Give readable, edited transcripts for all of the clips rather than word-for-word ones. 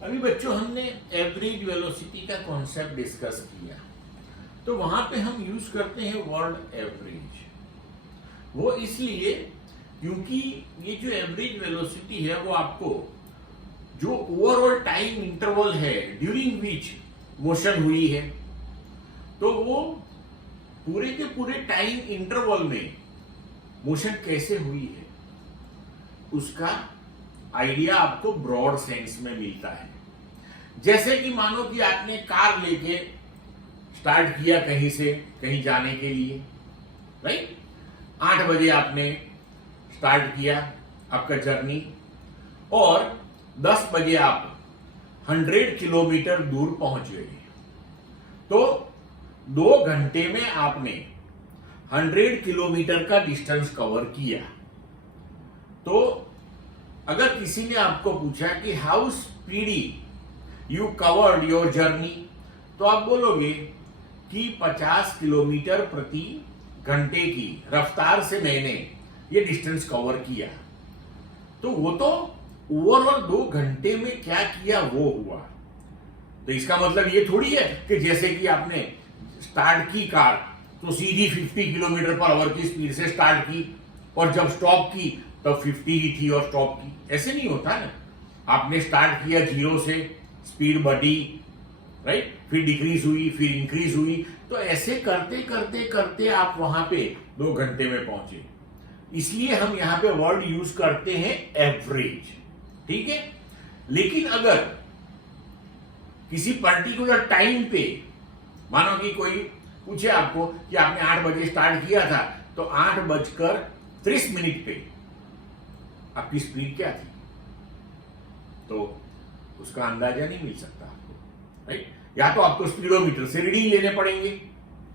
अभी बच्चों हमने एवरेज वेलोसिटी का कॉन्सेप्ट डिस्कस किया, तो वहां पे हम यूज करते हैं वर्ड एवरेज। वो इसलिए क्योंकि ये जो एवरेज वेलोसिटी है वो आपको जो ओवरऑल टाइम इंटरवल है ड्यूरिंग विच मोशन हुई है, तो वो पूरे के पूरे टाइम इंटरवल में मोशन कैसे हुई है उसका आइडिया आपको ब्रॉड सेंस में मिलता है। जैसे कि मानो कि आपने कार लेके स्टार्ट किया कहीं से कहीं जाने के लिए, राइट। 8 बजे आपने स्टार्ट किया आपका जर्नी और 10 बजे आप 100 किलोमीटर दूर पहुंच गए। तो 2 घंटे में आपने 100 किलोमीटर का डिस्टेंस कवर किया। तो अगर किसी ने आपको पूछा कि how speedy you covered your journey, तो आप बोलोगे कि 50 किलोमीटर प्रति घंटे की रफ्तार से मैंने ये डिस्टेंस कवर किया। तो वो तो ओवरऑल 2 घंटे में क्या किया वो हुआ। तो इसका मतलब ये थोड़ी है कि जैसे कि आपने स्टार्ट की कार तो सीधी 50 किलोमीटर पर आवर की स्पीड से स्टार्ट की और जब स्टॉप की तब 50 ही थी और स्टॉप की, ऐसे नहीं होता ना। आपने स्टार्ट किया 0 से, स्पीड बढ़ी, राइट, फिर डिक्रीज हुई, फिर इंक्रीज हुई, तो ऐसे करते करते करते आप वहां पे 2 घंटे में पहुंचे। इसलिए हम यहां पे वर्ड यूज करते हैं एवरेज, ठीक है। लेकिन अगर किसी पर्टिकुलर टाइम पे मानो कि कोई पूछे आपको कि आपने 8 बजे स्टार्ट किया था, तो 8:30 पे आपकी स्पीड क्या थी, तो उसका अंदाजा नहीं मिल सकता आपको, राइट। या तो आपको स्पीडोमीटर से रीडिंग लेने पड़ेंगे।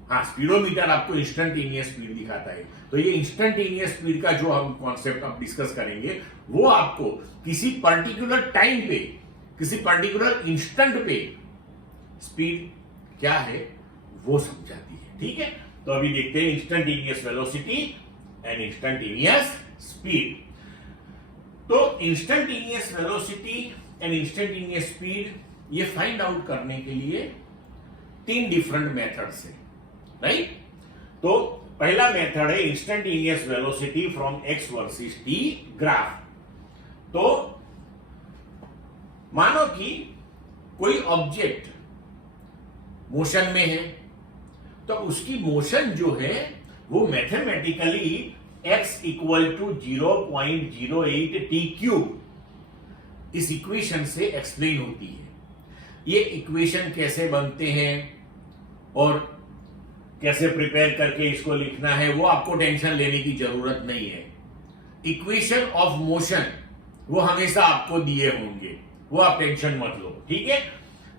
हाँ, स्पीडोमीटर आपको इंस्टेंटेनियस स्पीड दिखाता है। तो ये इंस्टेंटेनियस स्पीड का जो हम कॉन्सेप्ट अब डिस्कस करेंगे वो आपको किसी पर्टिकुलर टाइम पे, किसी पर्टिकुलर इंस्टेंट पे स्पीड क्या है वो समझाती है, ठीक है। तो अभी देखते हैं instantaneous velocity and instantaneous speed. तो instantaneous velocity and instantaneous speed ये फाइंड आउट करने के लिए 3 डिफरेंट मेथड्स है, राइट। तो पहला मेथड है instantaneous velocity from x versus T graph. तो मानो कि कोई ऑब्जेक्ट मोशन में है, तो उसकी मोशन जो है वो मैथमेटिकली x = 0.08 t³ इस इक्वेशन से एक्सप्लेन होती है। ये इक्वेशन कैसे बनते हैं और कैसे प्रिपेयर करके इसको लिखना है वो आपको टेंशन लेने की जरूरत नहीं है। इक्वेशन ऑफ मोशन वो हमेशा आपको दिए होंगे, वो आप टेंशन मत लो, ठीक है।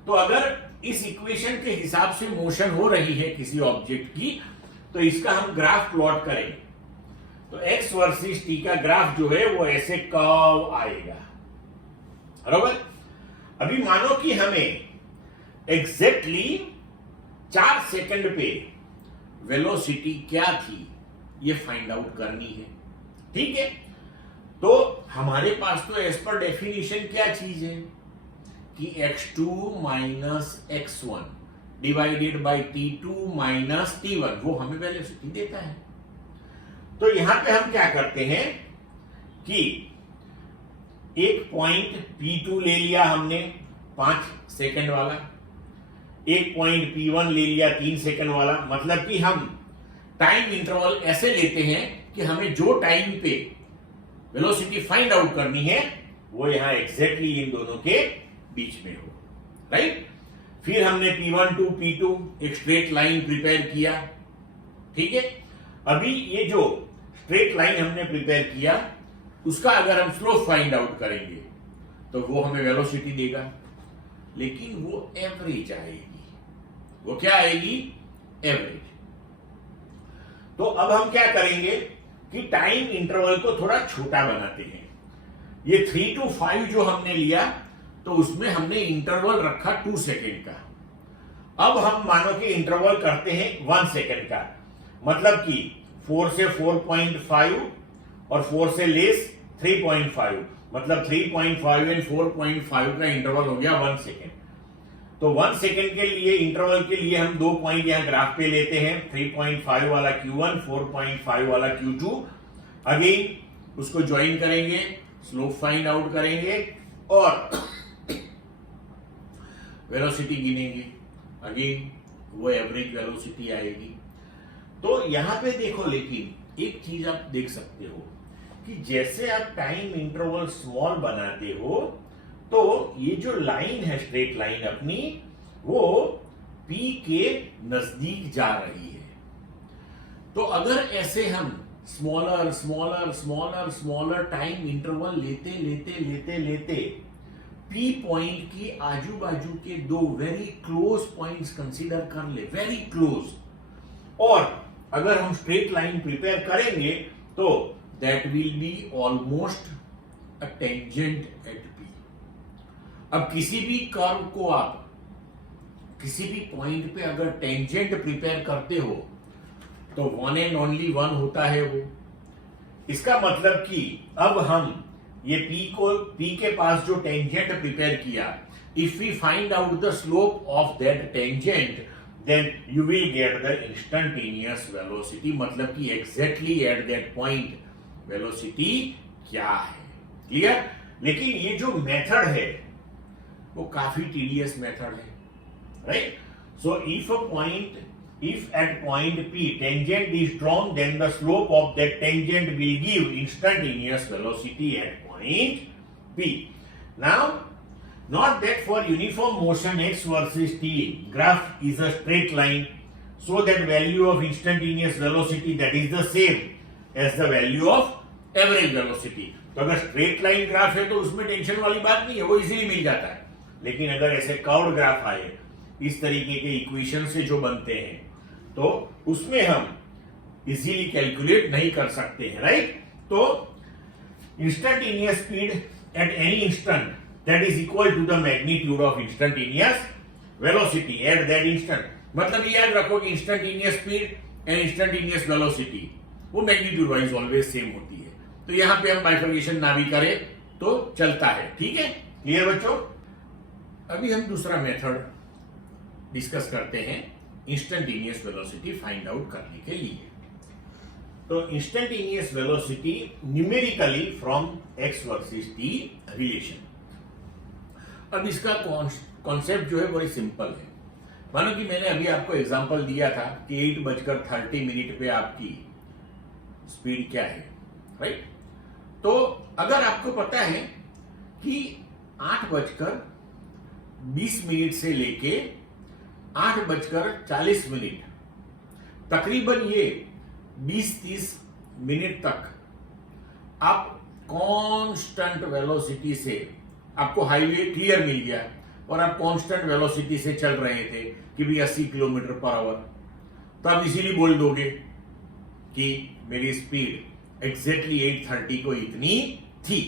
तो अगर इस इक्वेशन के हिसाब से मोशन हो रही है किसी ऑब्जेक्ट की, तो इसका हम ग्राफ प्लॉट करेंगे। तो x वर्सेस t का ग्राफ जो है वो ऐसे कर्व आएगा, बराबर। अभी मानो कि हमें एग्जैक्टली 4 सेकंड पे वेलोसिटी क्या थी ये फाइंड आउट करनी है, ठीक है। तो हमारे पास तो एज पर डेफिनेशन क्या चीज है कि x2 - x1 divided by t2 - t1 वो हमें वेलोसिटी देता है। तो यहां पे हम क्या करते हैं कि एक पॉइंट P2 ले लिया हमने 5 सेकंड वाला, एक पॉइंट P1 ले लिया 3 सेकंड वाला। मतलब कि हम टाइम इंटरवल ऐसे लेते हैं कि हमें जो टाइम पे वेलोसिटी फाइंड आउट करनी है वो यहां एग्जैक्टली इन दोनों के बीच में हो, राइट। फिर हमने P1 to P2 एक स्ट्रेट लाइन प्रिपेयर किया, ठीक है। अभी ये जो स्ट्रेट लाइन हमने प्रिपेयर किया उसका अगर हम स्लोप फाइंड आउट करेंगे तो वो हमें वेलोसिटी देगा, लेकिन वो एवरेज आएगी। वो क्या आएगी? एवरेज। तो अब हम क्या करेंगे कि टाइम इंटरवल को थोड़ा छोटा बनाते हैं। ये 3 to 5 जो हमने लिया तो उसमें हमने इंटरवल रखा 2 सेकेंड का। अब हम मानो कि इंटरवल करते हैं 1 सेकेंड का, मतलब कि 4 से 4.5 और 4 से लेस 3.5, मतलब 3.5 एंड 4.5 का इंटरवल हो गया 1 सेकेंड। तो 1 सेकेंड के लिए इंटरवल के लिए हम 2 पॉइंट यहां ग्राफ पे लेते हैं, 3.5 वाला Q1, 4.5 वाला Q2। अगेन उसको ज्वाइन करेंगे, स्लोप फाइंड आउट करेंगे और वेलोसिटी गिनेंगे। अगेन वो एवरेज वेलोसिटी आएगी। तो यहां पे देखो, लेकिन एक चीज आप देख सकते हो कि जैसे आप टाइम इंटरवल स्मॉल बनाते हो तो ये जो लाइन है, स्ट्रेट लाइन अपनी, वो P के नजदीक जा रही है। तो अगर ऐसे हम smaller smaller smaller smaller time interval लेते लेते लेते लेते P पॉइंट की आजू बाजू के दो वेरी क्लोज पॉइंट्स कंसीडर कर ले, वेरी क्लोज, और अगर हम स्ट्रेट लाइन प्रिपेयर करेंगे तो that will be almost a tangent at P। अब किसी भी कर्व को आप किसी भी पॉइंट पे अगर टेंजेंट प्रिपेयर करते हो तो वन एंड ओनली वन होता है वो। इसका मतलब कि अब हम ये P के पास जो टेंजेंट प्रिपेयर किया, if we find out the slope of that tangent then you will get the instantaneous velocity, मतलब कि exactly at that point velocity क्या है। क्लियर? लेकिन ये जो मेथड है वो काफी टीडियस मेथड है, right? So if at point P tangent is drawn, then the slope of that tangent will give instantaneous velocity at point P. Now, not that for uniform motion x versus t, graph is a straight line, so that value of instantaneous velocity that is the same as the value of average velocity. तो अगर straight line graph है तो उसमें tension वाली बात नहीं है, वो इजीली मिल जाता है। लेकिन अगर ऐसे कर्व्ड ग्राफ आए, इस तरीके के इक्वेशन से जो बनते हैं, तो उसमें हम इजीली कैलकुलेट नहीं कर सकते हैं, राइट? तो instantaneous speed at any instant that is equal to the magnitude of instantaneous velocity at that instant. मतलब ये याद रखो कि instantaneous speed and instantaneous velocity वो मैग्नीट्यूड वाइज ऑलवेज सेम होती है। तो यहां पे हम बाइफर्केशन ना भी करें तो चलता है, ठीक है? क्लियर बच्चों? अभी हम दूसरा मेथड डिस्कस करते हैं इंस्टेंटेनियस वेलोसिटी फाइंड आउट करने के लिए। तो instantaneous velocity numerically from x versus t relation. अब इसका कॉन्सेप्ट जो है बड़ी सिंपल है। मानो कि मैंने अभी आपको एग्जांपल दिया था कि 8:30 पे आपकी स्पीड क्या है, राइट? तो अगर आपको पता है कि 8:20 से लेके 8:40 तकरीबन ये 20-30 मिनट तक आप कांस्टेंट वेलोसिटी से, आपको हाईवे क्लियर मिल गया और आप कांस्टेंट वेलोसिटी से चल रहे थे कि भी 80 किलोमीटर पर आवर, तो आप इसीलिए बोल दोगे कि मेरी स्पीड एग्जैक्टली 8:30 को इतनी थी।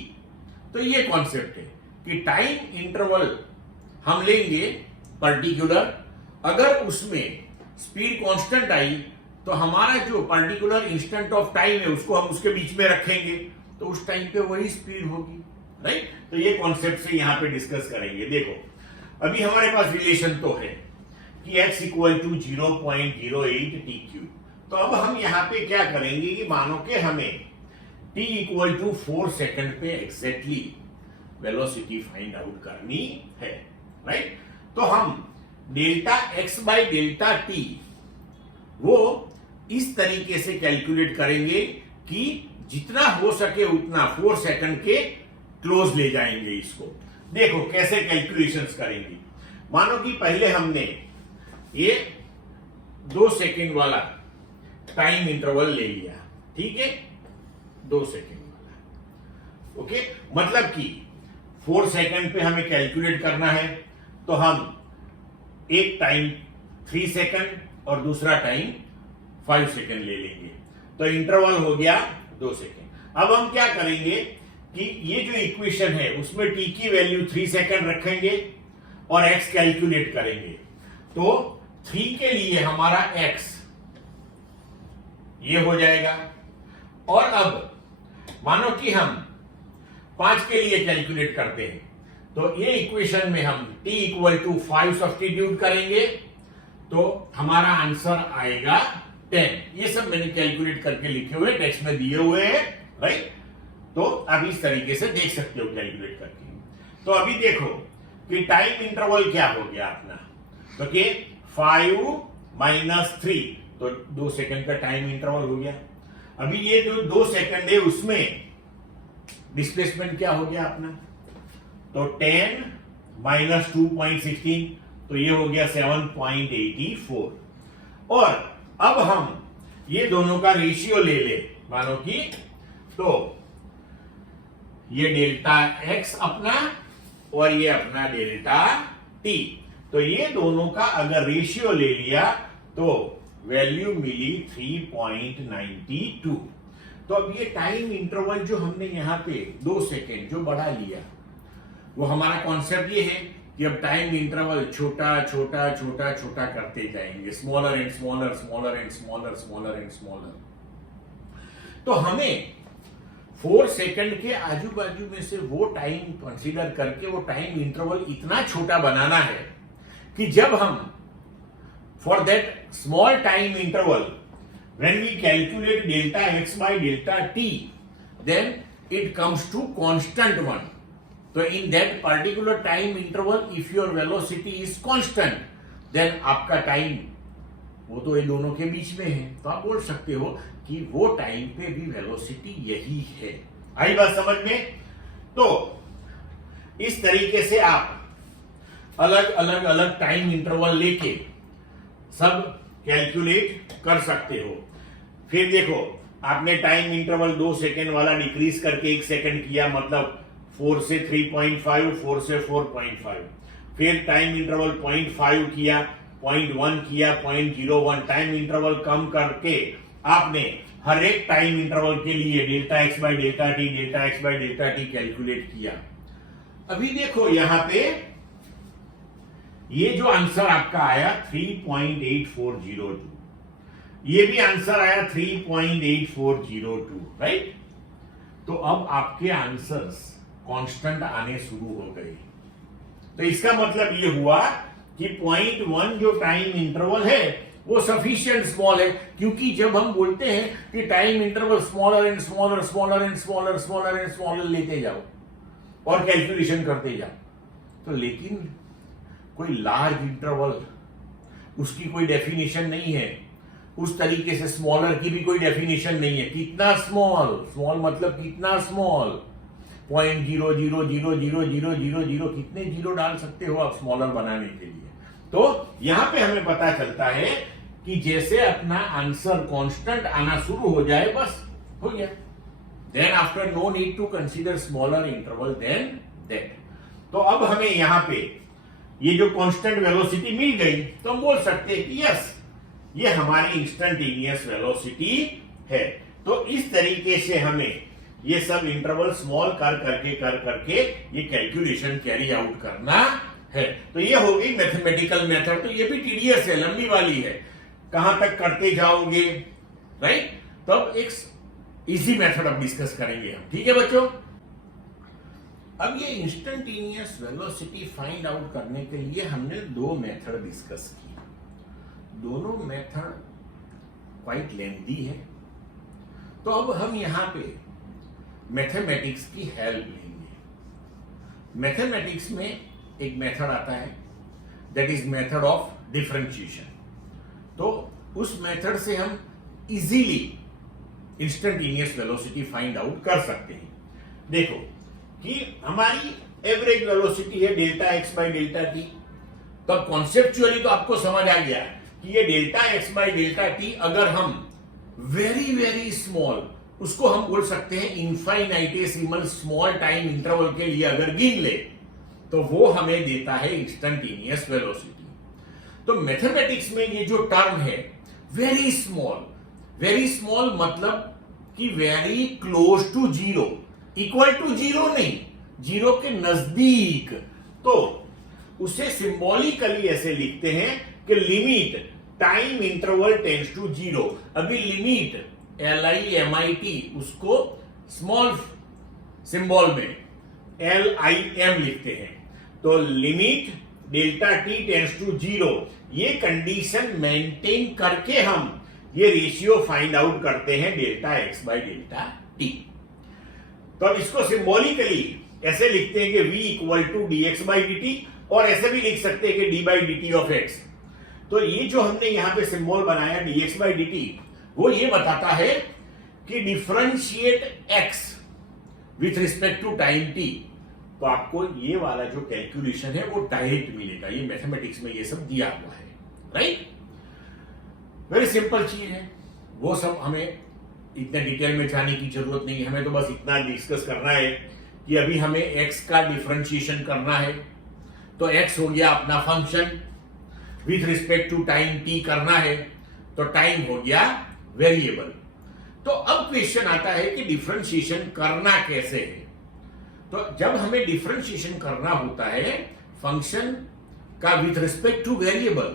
तो ये कॉन्सेप्ट है कि टाइम इंटरवल हम लेंगे पर्टिकुलर, अगर उसमें स्पीड कांस्टेंट आई तो हमारा जो पर्टिकुलर इंस्टेंट ऑफ टाइम है उसको हम उसके बीच में रखेंगे, तो उस टाइम पे वही स्पीड होगी, राइट? तो ये कॉन्सेप्ट से यहां पे डिस्कस करेंगे। देखो, अभी हमारे पास रिलेशन तो है कि x इक्वल टू 0.08 t³। तो अब हम यहां पे क्या करेंगे कि मानो कि हमें t इक्वल टू 4 सेकंड पे एग्जैक्टली वेलोसिटी फाइंड आउट करनी है, राइट? तो हम delta x by delta t वो इस तरीके से कैलकुलेट करेंगे कि जितना हो सके उतना 4 सेकंड के क्लोज ले जाएंगे इसको। देखो कैसे कैलकुलेशंस करेंगे। मानो कि पहले हमने ये 2 सेकंड वाला टाइम इंटरवल ले लिया, ठीक है? 2 सेकंड वाला, ओके? मतलब कि 4 सेकंड पे हमें कैलकुलेट करना है, तो हम एक टाइम 3 सेकंड और दूसरा टाइम 5 सेकंड ले लेंगे, तो इंटरवल हो गया 2 सेकंड। अब हम क्या करेंगे कि ये जो इक्वेशन है उसमें t की वैल्यू 3 सेकंड रखेंगे और x कैलकुलेट करेंगे। तो 3 के लिए हमारा x ये हो जाएगा, और अब मानो कि हम 5 के लिए कैलकुलेट करते हैं, तो ये इक्वेशन में हम t इक्वल टू 5 सब्स्टिट्यूट करेंगे तो हमारा आंसर आएगा 10। ये सब मैंने कैलकुलेट करके लिखे हुए टेक्स्ट में दिए हुए हैं, राइट। तो आप इस तरीके से देख सकते हो कैलकुलेट करके। तो अभी देखो कि टाइम इंटरवल क्या हो गया अपना, तो कि 5 - 3, तो 2 सेकंड का टाइम इंटरवल हो गया। अभी ये जो 2 सेकंड है उसमें डिस्प्लेसमेंट क्या हो गया अपना, तो 10 - 2.16, तो ये हो गया 7.84। और अब हम ये दोनों का रेशियो ले ले, मानो कि तो ये डेल्टा x अपना और ये अपना डेल्टा t, तो ये दोनों का अगर रेशियो ले लिया तो वैल्यू मिली 3.92। तो अब ये टाइम इंटरवल जो हमने यहां पे 2 सेकेंड जो बढ़ा लिया, वो हमारा कॉन्सेप्ट ये है कि अब टाइम इंटरवल छोटा छोटा छोटा छोटा करते जाएंगे, smaller and smaller, smaller and smaller, smaller and smaller. तो हमें 4 सेकंड के आजू बाजू में से वो टाइम कंसीडर करके वो टाइम इंटरवल इतना छोटा बनाना है कि जब हम for that small time interval when we calculate delta x by delta t, then it comes to constant one. So in that particular time interval, if your velocity is constant, then आपका time वो तो ये दोनों के बीच में है, तो आप बोल सकते हो कि वो टाइम पे भी वेलोसिटी यही है। आई बात समझ में? तो इस तरीके से आप अलग अलग अलग टाइम इंटरवल लेके सब कैलकुलेट कर सकते हो। फिर देखो आपने टाइम इंटरवल 2 सेकेंड वाला डिक्रीज करके 1 सेकेंड किया, मतलब 4 से 3.5, 4 से 4.5। फिर टाइम इंटरवल 0.5 किया, 0.1 किया, 0.01। टाइम इंटरवल कम करके आपने हर एक टाइम इंटरवल के लिए delta X by delta T, delta X by delta T calculate किया। अभी देखो यहां पे ये जो आंसर आपका आया 3.8402, ये भी आंसर आया 3.8402, राइट। तो अब आपके आंसर्स कांस्टेंट आने शुरू हो गए। तो इसका मतलब ये हुआ कि 0.1 जो टाइम इंटरवल है वो सफिशिएंट स्मॉल है, क्योंकि जब हम बोलते हैं कि time interval smaller and smaller, smaller and smaller, smaller and smaller लेते जाओ और कैलकुलेशन करते जाओ, तो लेकिन कोई लार्ज इंटरवल उसकी कोई डेफिनेशन नहीं है, उस तरीके से स्मॉलर की भी कोई डेफिनेशन नहीं है। कितना स्मॉल, स्मॉल मतलब कितना स्मॉल, 0.0000000 कितने जीरो डाल सकते हो आप स्मॉलर बनाने के लिए। तो यहां पे हमें पता चलता है कि जैसे अपना आंसर कांस्टेंट आना शुरू हो जाए बस हो गया, then after no need to consider smaller interval than that. तो अब हमें यहां पे ये जो कांस्टेंट वेलोसिटी मिल गई, तो हम बोल सकते हैं कि यस ये हमारी इंस्टेंटेनियस वेलोसिटी है। तो इस तरीके से हमें ये सब इंटरवल स्मॉल कर करके ये कैलकुलेशन कैरी आउट करना है। तो ये हो गई मैथमेटिकल मेथड। तो ये भी टीडीएस है, लंबी वाली है, कहां तक करते जाओगे, राइट। तो अब एक इजी मेथड अब डिस्कस करेंगे हम, ठीक है बच्चों। अब ये इंस्टेंटेनियस वेलोसिटी फाइंड आउट करने के लिए हमने 2 मेथड डिस्कस की। दोनों मेथड क्वाइट लेंथी है, तो अब हम यहां पे मैथमेटिक्स की हेल्प लेंगे। मैथमेटिक्स में एक मेथड आता है that is method of differentiation. तो उस मेथड से हम easily instantaneous velocity find out कर सकते हैं। देखो कि हमारी एवरेज वेलोसिटी है delta X by delta T. तो अब कॉन्सेप्चुअली तो आपको समझ आ गया कि ये delta X by delta T अगर हम वेरी वेरी स्मॉल, उसको हम बोल सकते हैं इनफाइनाइटेसिमल स्मॉल टाइम इंटरवल के लिए अगर गिन ले, तो वो हमें देता है इंस्टेंटेनियस वेलोसिटी। तो मैथमेटिक्स में ये जो टर्म है वेरी स्मॉल मतलब कि very close to zero, equal to zero नहीं, जीरो के नजदीक, तो उसे सिंबॉलिकली ऐसे लिखते हैं कि limit time interval tends to zero. अभी लिमिट LIMIT उसको स्मॉल सिंबल में LIM लिखते हैं। तो limit delta T tends to 0, ये कंडीशन मेंटेन करके हम ये रेशियो फाइंड आउट करते हैं delta X by delta T. तो अब इसको सिंबॉलिकली ऐसे लिखते हैं कि v equal to D X by D T, और ऐसे भी लिख सकते हैं कि D by D T of X. तो ये जो हमने यहां पे सिंबल बनाया D X by D T, वो ये बताता है कि differentiate x with respect to time t। तो आपको ये वाला जो कैलकुलेशन है वो डायरेक्ट मिलेगा, ये मैथमेटिक्स में ये सब दिया हुआ है, राइट। वेरी सिंपल चीज है, वो सब हमें इतने डिटेल में जाने की जरूरत नहीं है। हमें तो बस इतना डिस्कस करना है कि अभी हमें x का डिफरेंशिएशन करना है। तो x हो गया अपना function, with respect to time t करना है, तो टाइम हो गया वेरिएबल। तो अब क्वेश्चन आता है कि डिफरेंशिएशन करना कैसे है। तो जब हमें डिफरेंशिएशन करना होता है फंक्शन का विथ रिस्पेक्ट टू वेरिएबल,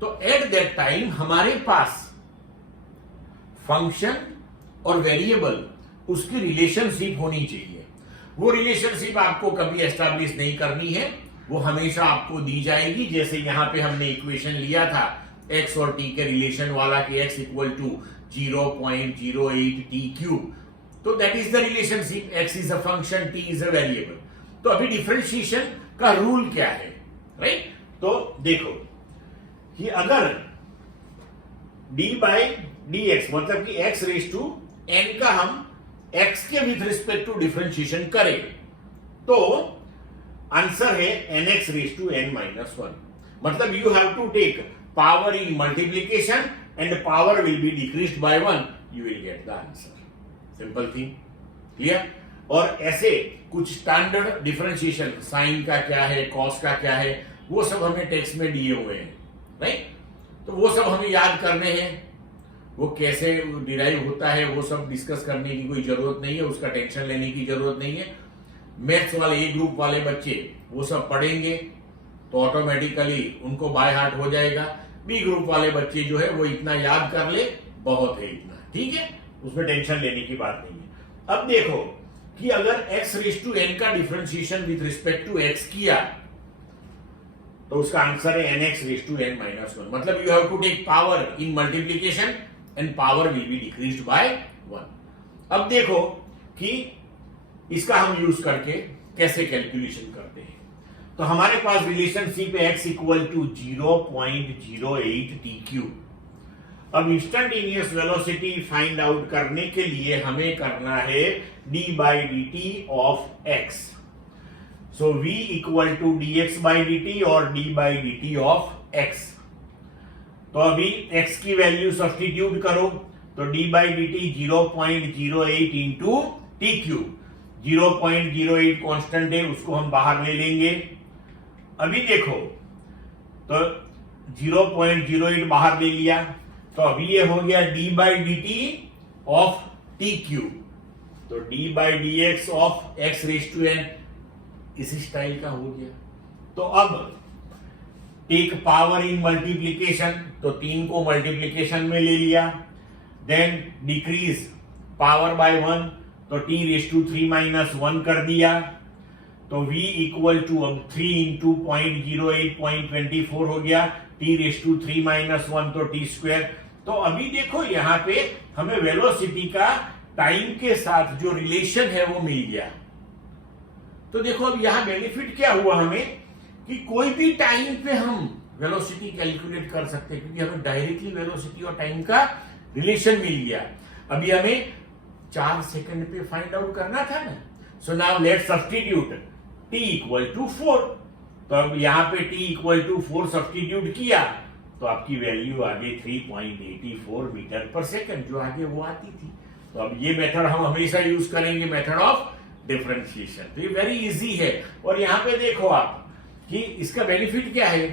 तो एट दैट टाइम हमारे पास फंक्शन और वेरिएबल उसकी रिलेशनशिप होनी चाहिए। वो रिलेशनशिप आपको कभी एस्टैब्लिश नहीं करनी है, वो हमेशा आपको दी जाएगी। जैसे यहां पे हमने इक्वेशन लिया था x और t के रिलेशन वाला कि x equal to 0.08 t cube, तो that is the relationship, x is a function, t is a variable. तो अभी डिफरेंशिएशन का रूल क्या है, राइट। तो देखो कि अगर d बाई डी एक्स मतलब कि x रेज टू n का हम x के विथ रिस्पेक्ट टू डिफरेंशिएशन करें, तो आंसर है nx raise to n minus 1। मतलब you have to take power in multiplication and power will be decreased by 1, you will get the answer. Simple thing, clear. और ऐसे कुछ standard differentiation, sign का क्या है, कॉस का क्या है, वो सब हमें टेक्स्ट में दिए हुए हैं, राइट। तो वो सब हमें याद करने हैं, वो कैसे डिराइव होता है वो सब डिस्कस करने की कोई जरूरत नहीं है, उसका टेंशन लेने की जरूरत नहीं है। मैथ्स वाले ए ग्रुप वाले बच्चे वो सब पढ़ेंगे तो ऑटोमेटिकली उनको बाय हार्ट हो जाएगा। बी ग्रुप वाले बच्चे जो है वो इतना याद कर ले, बहुत है इतना, ठीक है, उसमें टेंशन लेने की बात नहीं है। अब देखो कि अगर x रेज टू n का differentiation with respect to x किया, तो उसका आंसर है nx raise to n minus 1। मतलब you have to take power in multiplication and power will be decreased by 1। अब देखो कि इसका हम यूज करके कैसे कैलकुलेशन करते हैं। तो हमारे पास रिलेशनशिप है x equal to 0.08 t cube. अब इंस्टेंटेनियस वेलोसिटी फाइंड आउट करने के लिए हमें करना है d by D T of x। So v equal to dx by D T और d by D T of x। तो अभी x की वैल्यू सब्स्टिट्यूट करो, तो d by D T 0.08 into T cube. 0.08 constant है, उसको हम बाहर ले लेंगे। अभी देखो तो 0.08 बाहर ले लिया, तो अभी ये हो गया d by D T of t cube. तो d by d x of x raise to n इसी स्टाइल का हो गया। तो अब टेक पावर इन मल्टीप्लीकेशन, तो 3 को मल्टीप्लीकेशन में ले लिया, देन डिक्रीज पावर बाय 1, तो t रेज टू 3 माइनस 1 कर दिया। तो v इक्वल टू अब 3 इंटू 0.08 हो गया, t रेज टू 3 माइनस 1 तो t स्क्वायर। तो अभी देखो यहाँ पे हमें वेलोसिटी का टाइम के साथ जो रिलेशन है वो मिल गया। तो देखो अब यहाँ बेनिफिट क्या हुआ हमें कि कोई भी टाइम पे हम वेलोसिटी कैलकुलेट कर सकते हैं, क्योंकि हमें डायरेक्टली वेलोसिटी और टाइम का रिलेशन मिल गया। अभी हमें 4 सेकंड पे फाइंड आउट करना था ना। So now let's substitute t equal to 4। तो अब यहाँ पे t इक्वल टू 4 सब्स्टिट्यूट किया, तो आपकी वैल्यू आ गई 3.84 मीटर पर सेकंड, जो आगे वो आती थी। तो अब ये मेथड हम हमेशा यूज करेंगे, मेथड ऑफ डिफरेंशिएशन। तो ये वेरी इजी है। और यहाँ पे देखो आप कि इसका बेनिफिट क्या है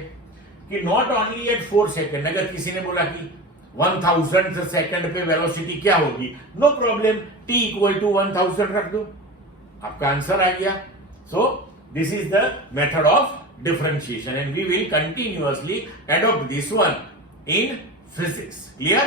कि नॉट ओनली एट 4 सेकंड, अगर किसी ने बोला कि 1000 सेकंड पे वेलोसिटी क्या होगी, no problem, t equal to 1000 रख दो, आपका आंसर आ गया। So this is the method of differentiation and we will continuously adopt this one in physics. Clear?